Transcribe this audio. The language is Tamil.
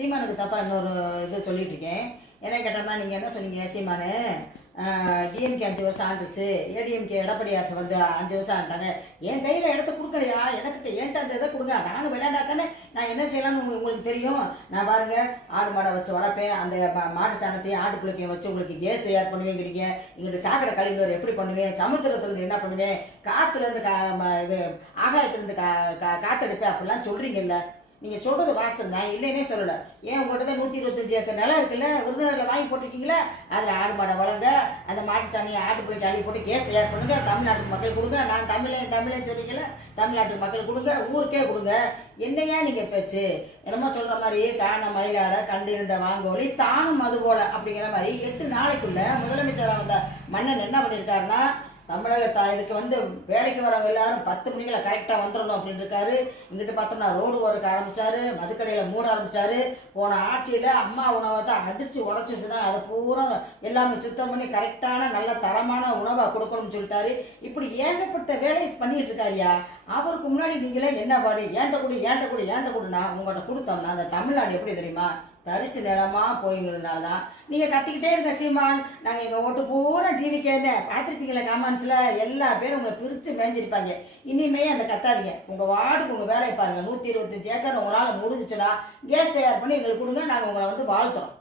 சீமானுக்கு தப்பாக இன்னொரு இது சொல்லிட்டு இருக்கேன். என்ன கேட்டோம்னா, நீங்கள் என்ன சொன்னீங்க? சீமானு டிஎம்கே 5 வருஷம் ஆண்டுச்சு, ஏடிஎம்கே எடப்பாடி ஆட்சி வந்து 5 வருஷம் ஆண்டாங்க. என் கையில் இடத்த கொடுக்கலையா? எனக்கிட்ட ஏன்ட்ட அந்த இதை கொடுங்க, நானும் விளையாண்டா தானே நான் என்ன செய்யலாம்னு உங்களுக்கு தெரியும். நான் பாருங்க, ஆடு மாடை வச்சு வளர்ப்பேன், அந்த மாட்டு சாணத்தையும் ஆட்டு புழுக்கையும் வச்சு உங்களுக்கு கேஸ் தயார் பண்ணுவேங்கிறீங்க. எங்கிட்ட சாக்கடை கழிவுநீர் எப்படி பண்ணுவேன், சமுத்திரத்துலேருந்து என்ன பண்ணுவேன், காற்றுலேருந்து இது ஆகாயத்துலேருந்து காத்தடிப்பேன் அப்படிலாம் சொல்கிறீங்கல்ல. நீங்கள் சொல்கிறது வாஸ்தம் தான், இல்லைன்னே சொல்லலை. ஏன் உங்கள்கிட்ட 125 ஏக்கர் நிலம் இருக்குல்ல, விருதுநகரில் வாங்கி போட்டிருக்கீங்களா? அதில் ஆடு மாடை வளர்ங்க, அந்த மாட்டுச்சாணியை ஆட்டு பிள்ளைக்கு அள்ளி போட்டு கேஸ் தயார் பண்ணுங்க, தமிழ்நாட்டுக்கு மக்கள் கொடுங்க. நான் தமிழே சொல்றீங்களா? தமிழ்நாட்டுக்கு மக்கள் கொடுங்க, ஊருக்கே கொடுங்க. என்னையா நீங்கள் பேச்சு? என்னமோ சொல்கிற மாதிரி காண மயிலாட கண்டிருந்த வாங்கோலி தானும் அது போல அப்படிங்கிற மாதிரி 8 நாளைக்குள்ள முதலமைச்சராக வந்த மன்னன் என்ன பண்ணியிருக்காருன்னா, தமிழக இதுக்கு வந்து வேலைக்கு வரவங்க எல்லாரும் 10 மணிக்குள்ள கரெக்டாக வந்துடணும் அப்படின்னு இருக்காரு. இங்கிட்டு பார்த்தோம்னா ரோடு ஒர்க் ஆரம்பிச்சாரு, மதுக்கடையில் மூட ஆரம்பிச்சாரு. போன ஆட்சியில் அம்மா உணவை தான் அடித்து உடச்சி வச்சுதான் அதை பூரா எல்லாமே சுத்தம் பண்ணி கரெக்டான நல்ல தரமான உணவை கொடுக்கணும்னு சொல்லிட்டாரு. இப்படி ஏகப்பட்ட வேலை பண்ணிட்டு இருக்காருயா. அவருக்கு முன்னாடி நீங்களே என்ன பாடு, ஏன்ட்ட கொடுனா உங்கள்கிட்ட கொடுத்தோம்னா அந்த தமிழ்நாடு எப்படி தெரியுமா? தரிசு நிலமா போய்ங்கிறதுனால தான் நீங்கள் கத்திக்கிட்டே இருக்க சீமான். நாங்கள் எங்கள் ஓட்டு பூரா டிவிக்கே இருந்தேன் பார்த்துருப்பீங்களே, கமெண்ட்ஸில் எல்லா பேரும் உங்களை பிரித்து மேய்ஞ்சிருப்பாங்க. இனிமே அந்த கத்தாதீங்க, உங்கள் வார்டுக்கு உங்கள் வேலையை பாருங்கள். 125 ஏக்கர் உங்களால் முடிஞ்சிச்சுன்னா கேஸ் தயார் பண்ணி எங்களுக்கு கொடுங்க, நாங்கள் உங்களை வந்து வாழ்த்துறோம்.